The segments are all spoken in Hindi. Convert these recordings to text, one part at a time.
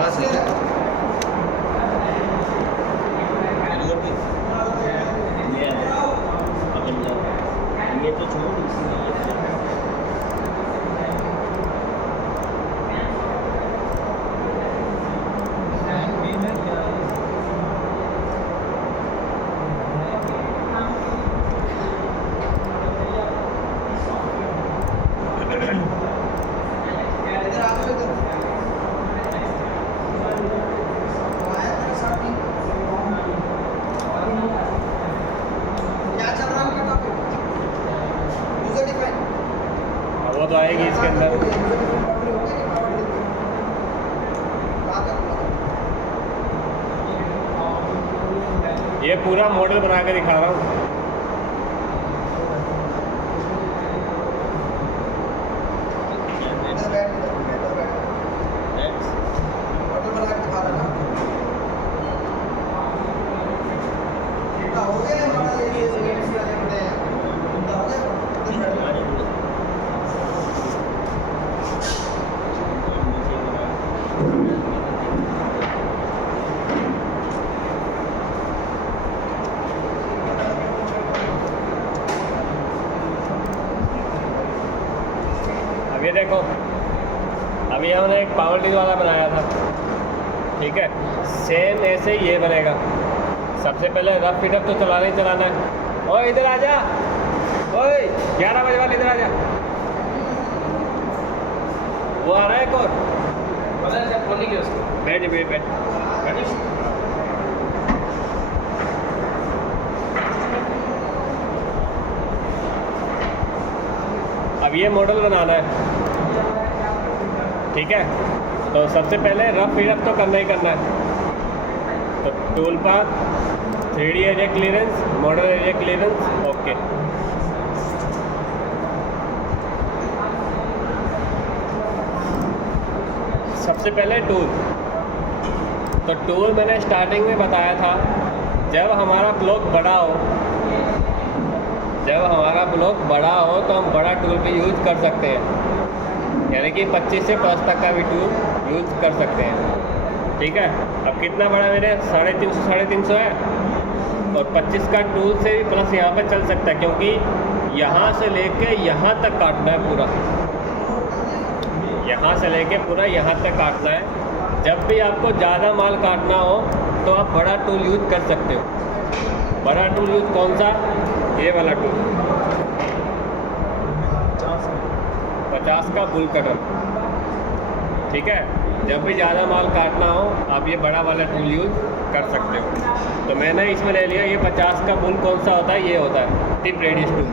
बड़ा सी ये तो छोड़ वो तो आएगी इसके अंदर। ये पूरा मॉडल बना के दिखा रहा हूँ। ये देखो, अभी हमने एक पावर टिल वाला बनाया था, ठीक है। सेम ऐसे ही ये बनेगा। सबसे पहले रफ फिटअप तो चलाना ही चलाना है। ओए इधर आ जा, ओए 11 बजे वाले इधर आ जा। वो आ रहा है कौन? बैठ बैठ बैठ। अब ये मॉडल बनाना है, ठीक है। तो सबसे पहले रफ फिटअप तो करना ही करना है। तो tool path, 3D area clearance, model area clearance, okay. सबसे पहले टूल, तो टूल मैंने स्टार्टिंग में बताया था, जब हमारा ब्लॉक बड़ा हो, तो हम बड़ा टूल भी यूज़ कर सकते हैं। यानी कि 25 से 5 तक का भी टूल यूज़ कर सकते हैं, ठीक है। अब कितना बड़ा मेरे 350 है, और 25 का टूल से भी प्लस यहाँ पे चल सकता है, क्योंकि यहाँ से लेके यहाँ तक काटना है पूरा। यहाँ से लेके पूरा यहाँ तक काटना है। जब भी आपको ज़्यादा माल काटना हो तो आप बड़ा टूल यूज़ कर सकते हो। बड़ा टूल यूज़ कौन सा? ये वाला टूल, 50 का बुल कटर, ठीक है। जब भी ज़्यादा माल काटना हो आप ये बड़ा वाला टूल यूज़ कर सकते हो। तो मैंने इसमें ले लिया ये 50 का बुल। कौन सा होता है? ये होता है टिप रेडियस टूल,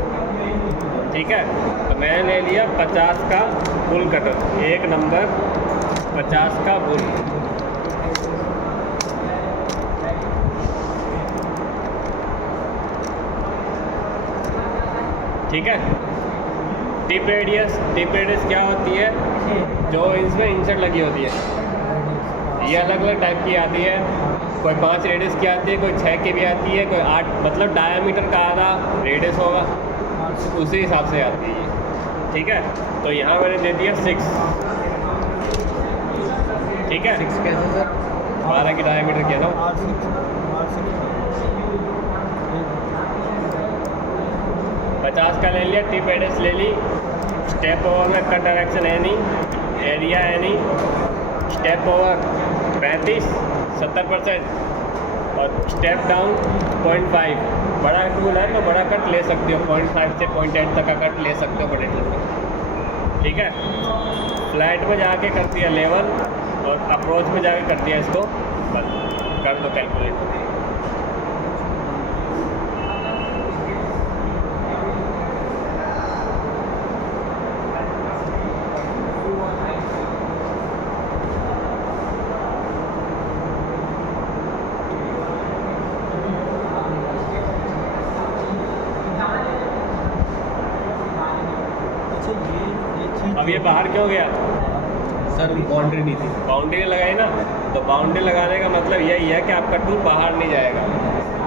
ठीक है। तो मैंने ले लिया 50 का बुल कटर, 1 नंबर 50 का बुल। ठीक है। टिप रेडियस क्या होती है? जो इसमें इंसर्ट लगी होती है, ये अलग अलग टाइप की आती है। कोई 5 रेडियस की आती है, कोई 6 की भी आती है, कोई 8, मतलब डायामीटर का आधा रेडियस होगा, उसी हिसाब से आती है, ठीक है। तो यहाँ मैंने दे दिया 6, ठीक है। 6 कैसे सर? 12 की डायामीटर किया था। 50 का ले लिया, टिप रेडियस ले ली। स्टेप ओवर में कट डायरेक्शन है नहीं, एरिया है नहीं। स्टेप ओवर 35, 70%, और स्टेप डाउन 0.5। बड़ा टूल है तो बड़ा कट ले सकते हो, 0.5 से 0.8 तक का कट ले सकते हो बड़े टूल में, ठीक है। फ्लैट में जाके कर दिया लेवल, और अप्रोच में जाके कर दिया इसको बंद। कर दो कैलकुलेट। अब ये बाहर क्यों गया सर? बाउंड्री नहीं थी। बाउंड्री लगाई ना, तो बाउंड्री लगाने का मतलब यही है कि आपका टूल बाहर नहीं जाएगा।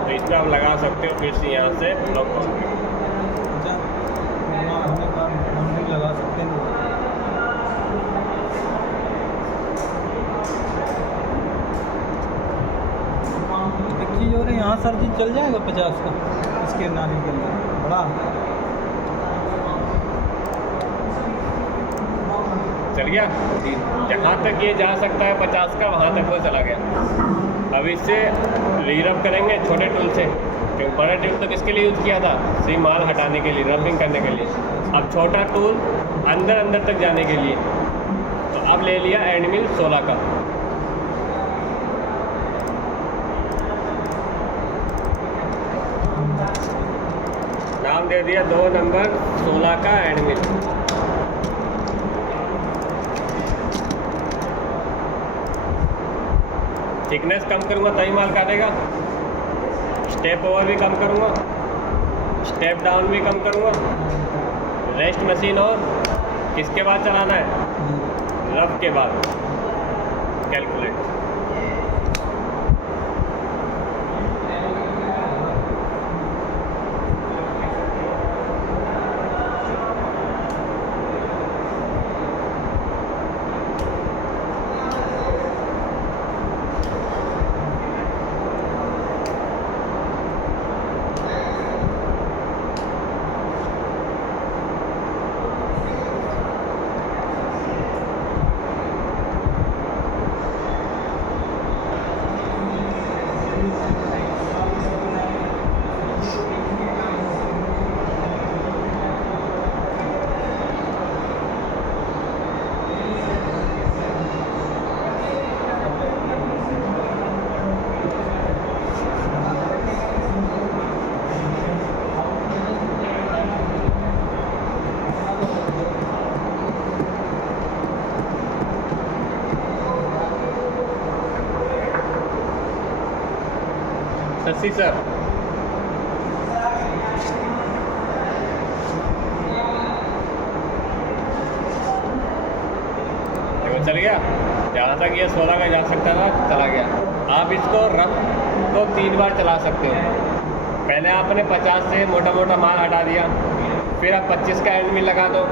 तो इस पर आप लगा सकते हो फिर से यहाँ से ब्लॉक बाउंड्री। बाउंड्री लगा सकते हैं। यहाँ सर जी चल जाएगा 50 का इसके नाली के अंदर बड़ा चल गया। जहाँ तक ये जा सकता है 50 का, वहाँ तक वो चला गया। अब इससे रीरफ करेंगे छोटे टूल से, क्योंकि बड़ा टूल तो किसके लिए यूज़ किया था? सिर्फ माल हटाने के लिए, रफिंग करने के लिए। अब छोटा टूल अंदर अंदर तक जाने के लिए। तो अब ले लिया एंड मिल 16 का। नाम दे दिया 2 नंबर 16 का एंड मिल। थिकनेस कम करूँगा तभी माल काटेगा। स्टेप ओवर भी कम करूँगा, स्टेप डाउन भी कम करूँगा। रेस्ट मशीन और किसके बाद चलाना है? रफ के बाद। कैलकुलेट। शशि सर, देखो चल गया। जहाँ तक ये 16 का जा सकता था चला गया। आप इसको रफ तो 3 बार चला सकते हो। पहले आपने 50 से मोटा मोटा माल हटा दिया, फिर आप 25 का एंड मिल लगा दो।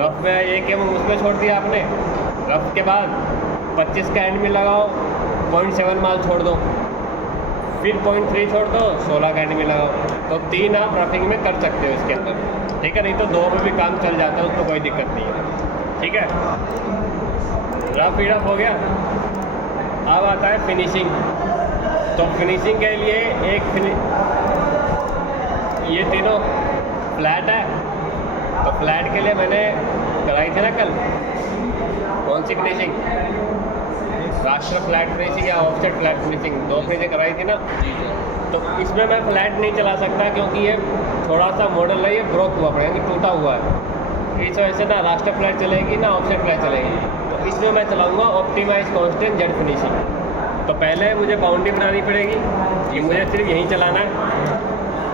रफ में एक उसमें छोड़ दिया आपने। रफ के बाद 25 का एंड मिल लगाओ, 0.7 माल छोड़ दो, फिर 0.3 छोड़ दो, 16 का एंड मिल लगाओ। तो 3 आप रफिंग में कर सकते हो इसके अंदर, ठीक है। नहीं तो 2 में भी काम चल जाता है, उसमें कोई दिक्कत नहीं है, ठीक है। रफ ही रफ हो गया। अब आता है फिनिशिंग। तो फिनिशिंग के लिए ये तीनों फ्लैट है। तो फ्लैट के लिए मैंने कराई थी ना कल, कौन सी फिनिशिंग? राष्ट्र फ्लैट फिनिशिंग या ऑफसेट फ्लैट फिनिशिंग, 2 फिनिशिंग कराई थी ना। तो इसमें मैं फ्लैट नहीं चला सकता, क्योंकि ये थोड़ा सा मॉडल है, ये ब्रोक हुआ पड़ेगा, टूटा हुआ है। इस वजह से ना राष्ट्र फ्लैट चलेगी ना ऑफसेट फ्लैट चलेगी। तो इसमें मैं चलाऊँगा ऑप्टिमाइज कांस्टेंट जेड फिनिशिंग। तो पहले मुझे बाउंड्री बनानी पड़ेगी कि मुझे सिर्फ यहीं चलाना है।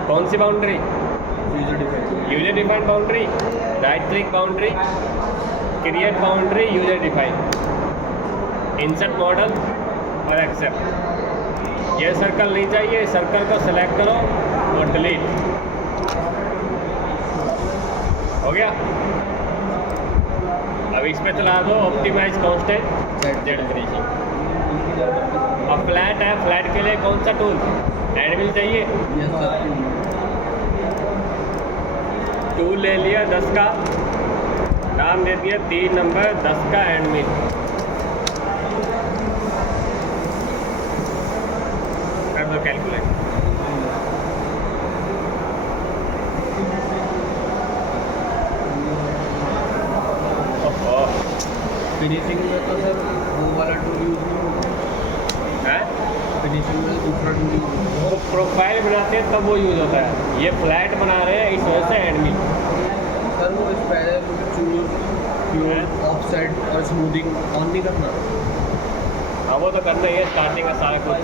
कौन सी boundary? User defined boundary, right click boundary, create boundary, user defined, insert model और एक्सेप्ट। ये सर्कल नहीं चाहिए, सर्कल को सेलेक्ट करो और डिलीट। हो गया। अब इस पे चला दो ऑप्टिमाइज कांस्टेंट जेड फिनिशिंग। अब फ्लैट है, फ्लैट के लिए कौन सा टूल? एंड मिल चाहिए। टूल ले लिया 10 का, नाम दे दिया 3 नंबर 10 का एंड मिल। कर दो कैलकुलेट। फिनिशिंग में तो सर वो वाला टूल यूज़ नहीं होता है। फिनिशिंग में दूसरा टूल यूज़ होता है। वो प्रोफाइल बनाते हैं तब वो यूज़ होता है। ये फ्लैट बना रहे हैं, इस वजह से एंड मिल। सर वो इस पहले चूज ऑफसेट और स्मूथिंग ऑन नहीं करना। हाँ वो तो करना ही है, स्टार्टिंग का सारा कुछ।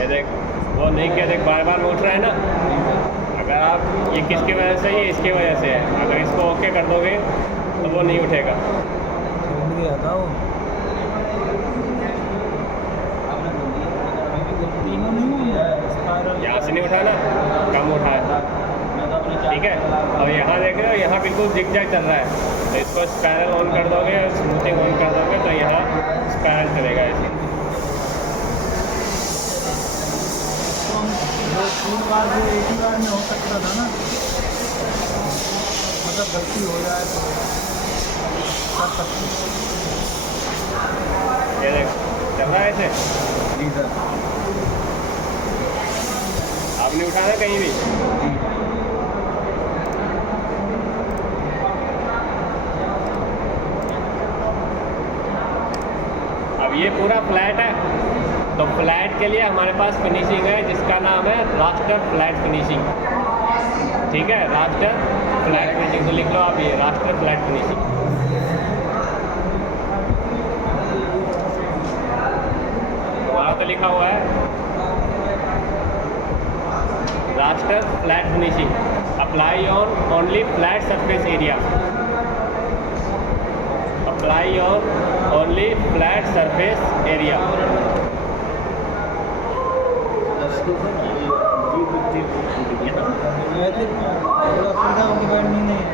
ये देख, वो नहीं किया, देख बार बार उठ रहा है ना। अगर आप ये किसकी वजह से, ये इसकी वजह से है। अगर इसको ओके कर दोगे तो वो नहीं उठेगा। यहाँ से नहीं उठाना, कम उठाया। ठीक है। और यहाँ देख रहे हो, यहाँ बिल्कुल जिगजैग चल रहा है, तो इसको स्पाइरल ऑन कर दोगे, स्मूथिंग ऑन कर दोगे तो यहाँ स्पाइरल चलेगा ऐसे। वो 3 बार जो एक ही बार में हो सकता था ना, मतलब गलती हो जाए तो कर सकते। ये देख चल रहा है ऐसे, जी सर। आपने उठाना कहीं भी। अब ये पूरा फ्लैट है, तो फ्लैट के लिए हमारे पास फिनिशिंग है जिसका नाम है रास्टर फ्लैट फिनिशिंग। ठीक है, रास्टर फ्लैट फिनिशिंग, तो लिख लो आप ये रास्टर फ्लैट फिनिशिंग। वहाँ तो लिखा हुआ है raster flat finishing, apply on only flat surface area, apply on only flat surface area. वैसे थोड़ा सुविधा होगी बैठने नहीं है।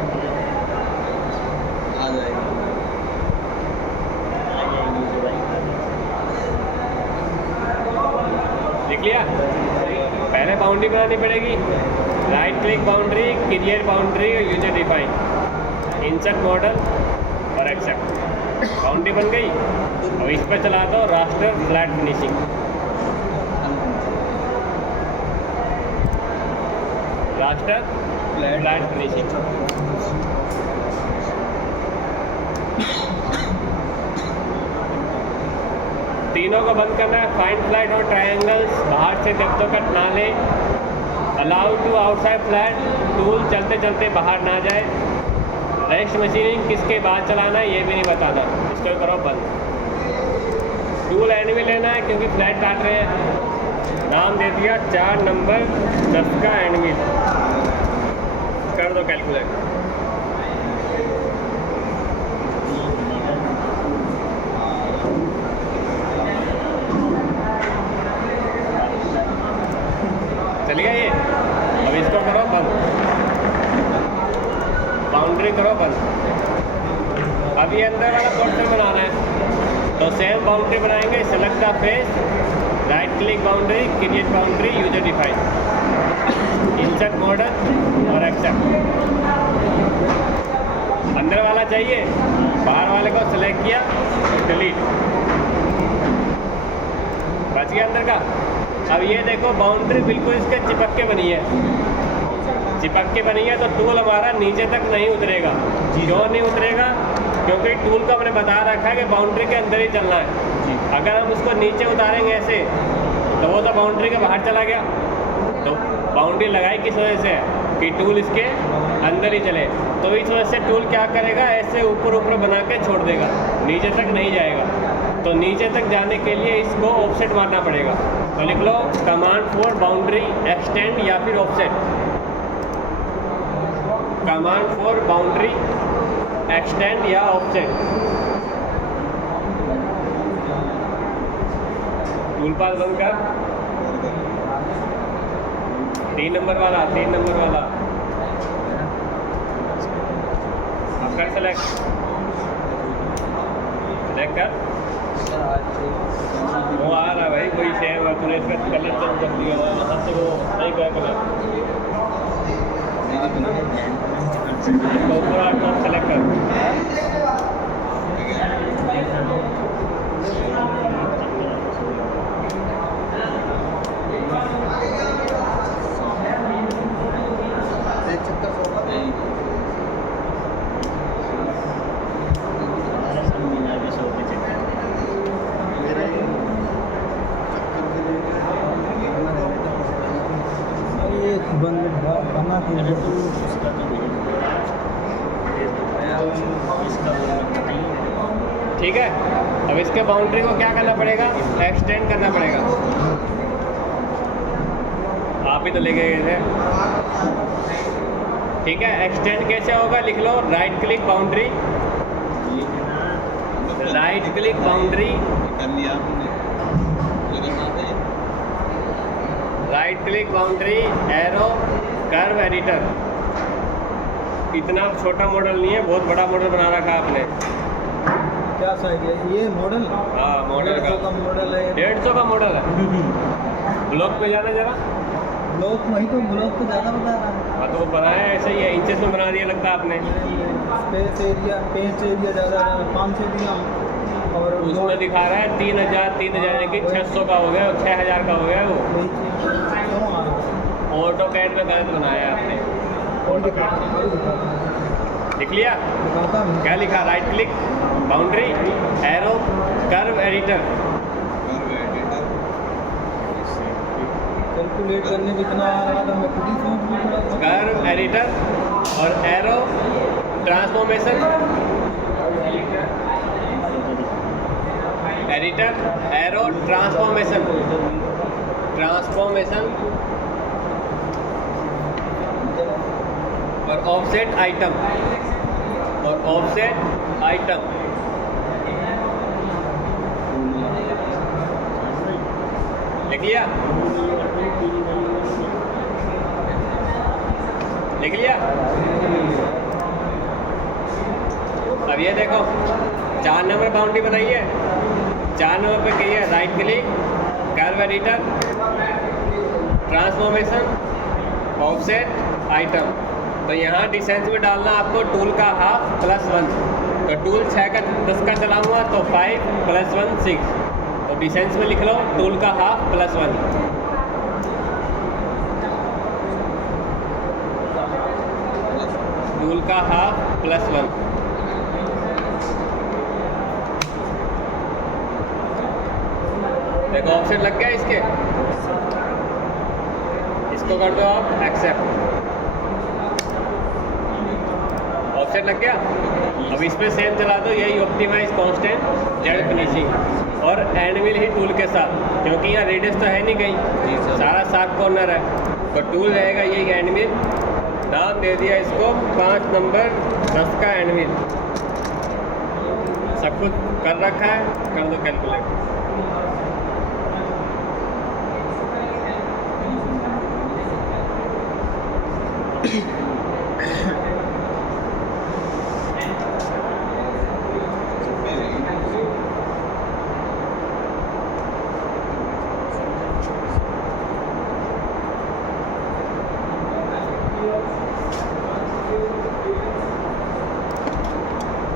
आ जाएगी। लिख लिया। पहले बाउंड्री बनानी पड़ेगी, right click boundary, create boundary, user define, insert model और एक्सेप्ट। बाउंड्री बन गई। अब इस पर चला दो raster flat finishing, raster flat finishing. तीनों को बंद करना है, फाइंड फ्लैट और ट्रायंगल्स, बाहर से डेप्थ कट ना ले, allow to outside flat, tool चलते चलते बाहर ना जाए, रेस्ट मशीनिंग किसके बाद चलाना है ये भी नहीं बताना, इसको करो बंद। टूल एंड में लेना है क्योंकि फ्लैट काट रहे हैं, नाम दे दिया 4 नंबर 10 का एंड मिल, कर दो कैलकुलेट। चलिए ये, अब इसको करो बंद, बाउंड्री करो बंद। अब ये अंदर वाला पोर्शन बनाना है, तो सेम बाउंड्री बनाएंगे, select the face, right click boundary, create boundary, user define, insert model और एक्सेप्ट। अंदर वाला चाहिए, बाहर वाले को सेलेक्ट किया, डिलीट, बच गया अंदर का। अब ये देखो बाउंड्री बिल्कुल इसके चिपक के बनी है, चिपक के बनी है, तो टूल हमारा नीचे तक नहीं उतरेगा। क्यों नहीं उतरेगा? क्योंकि टूल को हमने बता रखा है कि बाउंड्री के अंदर ही चलना है। अगर हम उसको नीचे उतारेंगे ऐसे तो वो तो बाउंड्री के बाहर चला गया। तो बाउंड्री लगाई किस वजह से कि टूल इसके अंदर ही चले, तो इस वजह से टूल क्या करेगा, ऐसे ऊपर ऊपर बना के छोड़ देगा, नीचे तक नहीं जाएगा। तो नीचे तक जाने के लिए इसको ऑफसेट मारना पड़ेगा। तो लिख लो कमांड फॉर बाउंड्री एक्सटेंड या फिर offset, command for boundary extend या ऑफसेट। टूल पास बंद कर, 3 नंबर वाला, 3 नंबर वाला अब कर सेलेक्ट कर, वो आ रहा भाई, कोई सेम है, तूने इसका कलर चेंज कर दिया, सबसे वो नहीं क्या कलर, तो पूरा टॉप सेलेक्ट कर। बंद बना ठीक है। अब इसके बाउंड्री को क्या करना पड़ेगा, एक्सटेंड करना पड़ेगा। आप ही तो लेके गए थे। ठीक है, एक्सटेंड कैसे होगा, लिख लो right click boundary, right click boundary, right click boundary, arrow curve editor, इतना छोटा मॉडल नहीं है, बहुत बड़ा मॉडल बना रखा आपने। क्या साइज है ये मॉडल? हाँ मॉडल 150 का मॉडल है। 150 का मॉडल है। ब्लॉक पे जाना जरा। ब्लॉक वही तो, ब्लॉक तो ज़्यादा बता रहा है। हाँ तो वो बनाया ऐसे ही है, इंचेस में बना दिया लगता है आपने। पेंच एरिया ज़्यादा है, 500 दिया और उसमें दिखा रहा है 3000 यानी कि 600 का हो गया और 6000 का हो गया वो। वही चीज़ क्यों आ रहा है? ऑटो कैड में गलत बनाया है आपने। और दिखाता लिख लिया हूँ। क्या लिखा? Right click, boundary, arrow, curve editor. Calculate करने कितना आ रहा था मैं खुद ही सोच भी पड़ा था। कर्व एडिटर और arrow transformation, editor arrow transformation और ऑफसेट आइटम लिख लिया। अब ये देखो 4 नंबर बाउंड्री बनाई है, 4 नंबर पे की है right click, curve editor, transformation, offset item. तो यहाँ डिस्टेंस में डालना आपको टूल का हाफ +1। तो टूल 6 का 10 का चलाऊँगा तो 5 + 1 6। तो डिस्टेंस में लिख लो टूल का हाफ +1। टूल का हाफ +1। देखो ऑफसेट लग गया इसके, इसको कर दो आप एक्सेप्ट। ऑफसेट लग गया। अब इस पे सेम चला दो, यही ऑप्टिमाइज कांस्टेंट जेड फिनिशिंग और एंड मिल ही टूल के साथ, क्योंकि यहाँ रेडियस तो है नहीं कहीं, सारा 7 कॉर्नर है। तो टूल रहेगा यही एंड मिल। नाम दे दिया इसको 5 नंबर 10 का एंड मिल। सब कुछ कर रखा है, कर दो कैलकुलेट।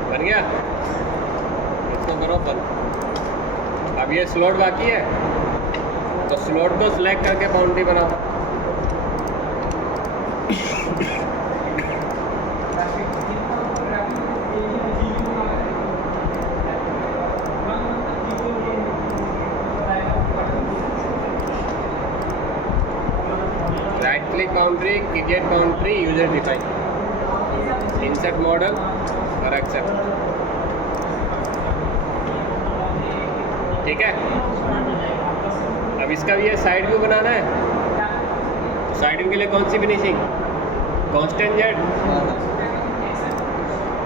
बन गया, इसको करो बंद। अब ये स्लॉट बाकी है, तो स्लॉट को सिलेक्ट करके बाउंड्री बनाओ। Right click boundary, create boundary, user define, insert model और एक्सेप्ट। ठीक है। अब इसका भी ये साइड व्यू बनाना है। साइड व्यू के लिए कौन सी फिनिशिंग? Constant Z.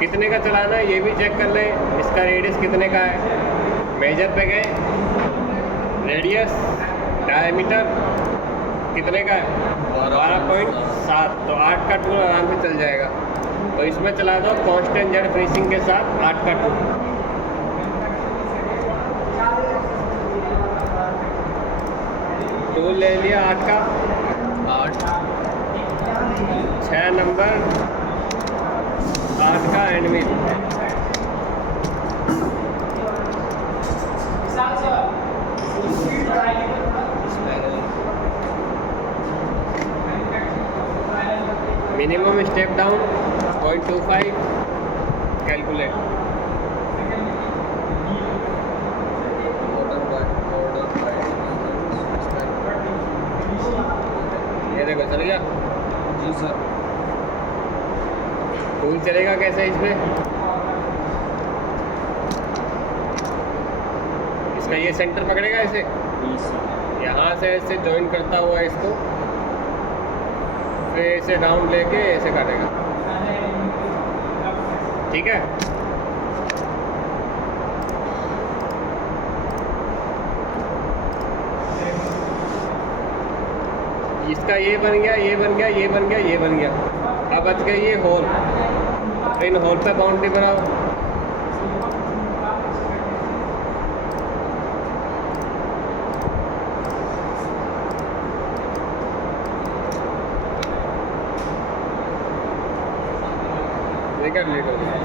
कितने का चलाना है ये भी चेक कर लें। इसका रेडियस कितने का है, मेजर पे गए, रेडियस डायमीटर कितने का है 12.7। तो 8 का टूल आराम से चल जाएगा। तो इसमें चला दो कांस्टेंट जेड फिनिशिंग के साथ 8 का टूल। टूल ले लिया 8 का, 6 नंबर 8 का and mill. Minimum step down 0.25, calculate. ये देखो चल गया। जी सर। टूल चलेगा कैसे इसमें? इसका ये सेंटर पकड़ेगा ऐसे, यहाँ से ऐसे जॉइन करता हुआ इसको, फिर ऐसे राउंड लेके ऐसे काटेगा। ठीक है। इसका ये बन गया, ये बन गया, ये बन गया, ये बन गया। अब बच गई ये होल, तो इन होल पे बाउंड्री बनाओ। लेकर लेट हो गया।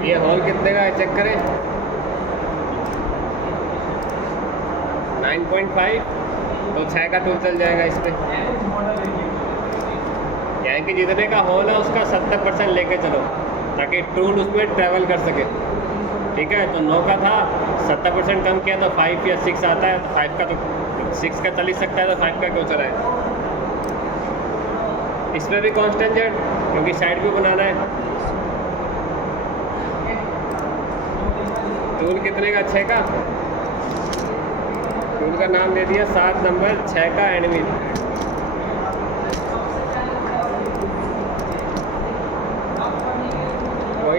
ये हॉल कितने का है चेक करें। 9.5, तो 6 का टूल चल जाएगा इस पे। यानी कि जितने का हॉल है उसका 70% लेके चलो, ताकि टूल उसमें ट्रैवल कर सके। ठीक है, तो 9 का था, 70% कम किया तो 5 या 6 आता है। तो 5 का तो 6 का चल ही सकता है, तो 5 का क्यों चला है। इसमें भी कांस्टेंट जेड, क्योंकि साइड भी बनाना है। टूल कितने का? 6 का। टूल का नाम दे दिया 7 नंबर 6 का एनवी।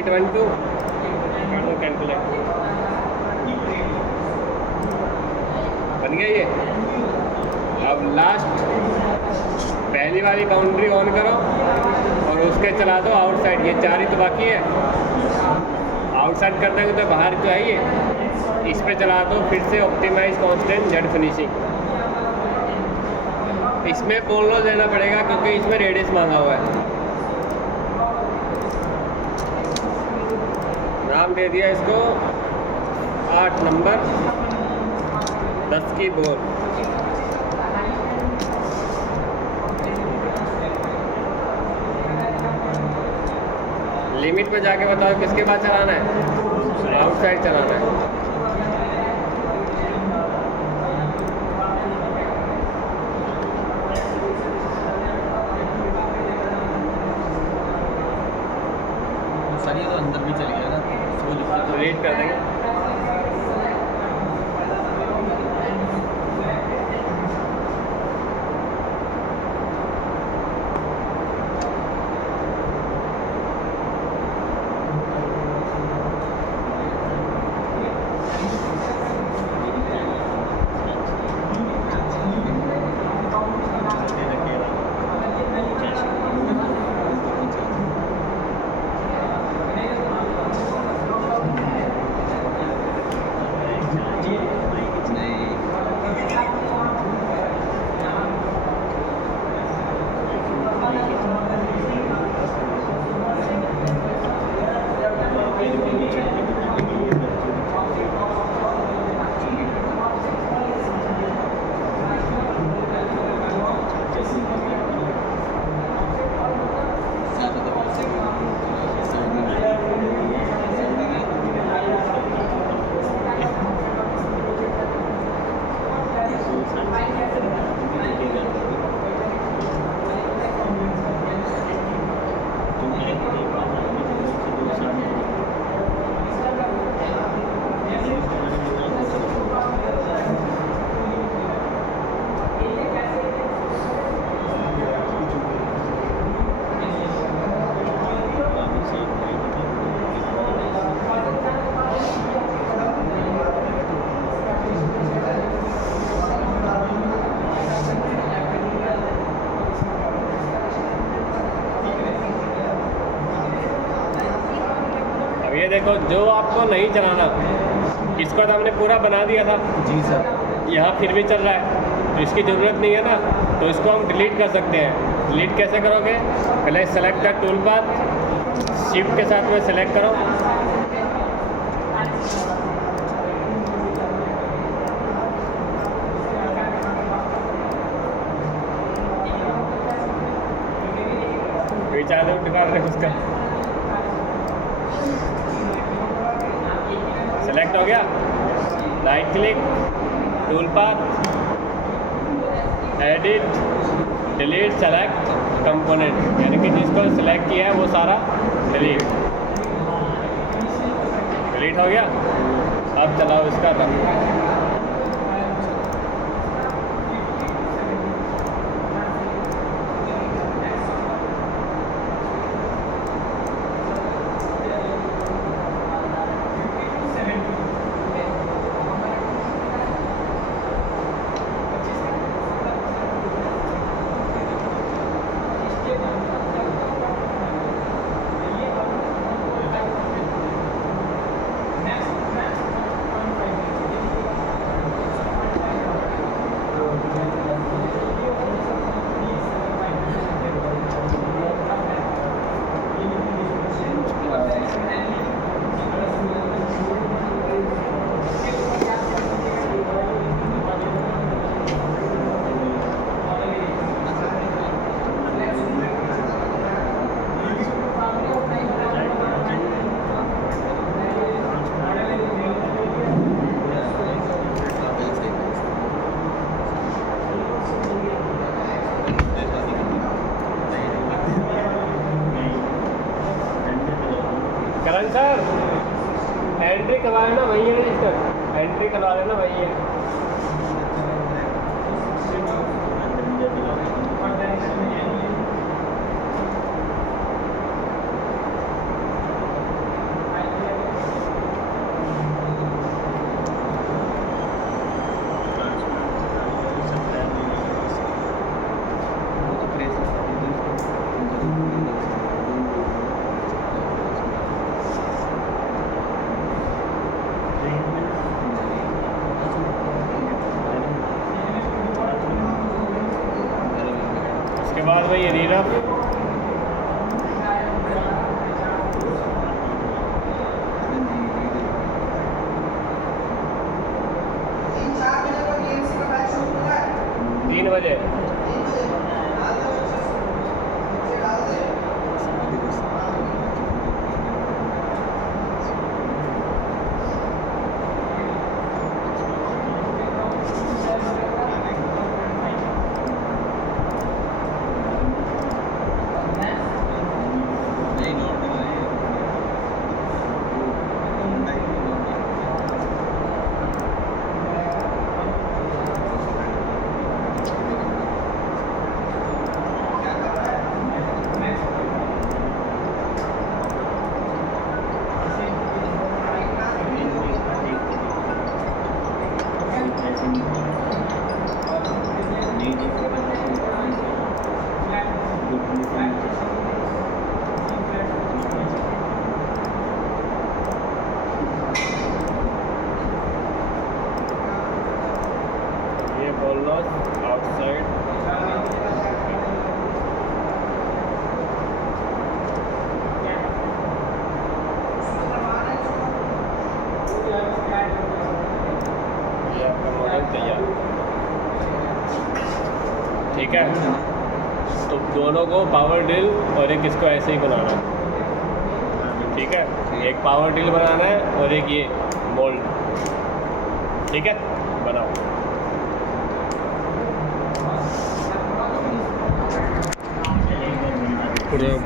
.12 कैलकुलेट बन गया ये। अब लास्ट पहली वाली बाउंड्री ऑन करो और उसके चला दो आउटसाइड। ये 4 ही तो बाकी है। आउटसाइड कर देंगे तो बाहर तो है ये। इस पे चला दो फिर से ऑप्टिमाइज कांस्टेंट जेड फिनिशिंग। इसमें पोलो देना पड़ेगा क्योंकि इसमें रेडियस मांगा हुआ है। नाम दे दिया इसको 8 नंबर 10 की बोर। लिमिट पे जाके बताओ किसके बाद चलाना है। आउटसाइड चलाना है। सर ये तो अंदर भी चल गया ना, इसको लिखा तो रेट कर देंगे। ये देखो, जो आपको नहीं चलाना इसको तो हमने पूरा बना दिया था जी सर। यहाँ फिर भी चल रहा है, तो इसकी ज़रूरत नहीं है ना, तो इसको हम डिलीट कर सकते हैं। डिलीट कैसे करोगे? पहले select the tool path, shift के साथ में सेलेक्ट करो। विचार डिपार्टमेंट उसका सेलेक्ट हो गया। Right click, tool path, edit, delete, select component, यानी कि जिसको सेलेक्ट किया है वो सारा डिलीट हो गया। अब चलाओ इसका रंग। करवा लेना वही है रजिस्टर, एंट्री करवा लेना वही है। उसके बाद वही रीना तीन बजे ये बोलना आउटसाइड ये आपका मॉडल तैयार। ठीक है, तो दोनों को पावर ड्रिल और एक इसको ऐसे ही बनाना है। ठीक है, एक पावर ड्रिल बनाना है और एक ये मोल्ड। ठीक है, बनाओ।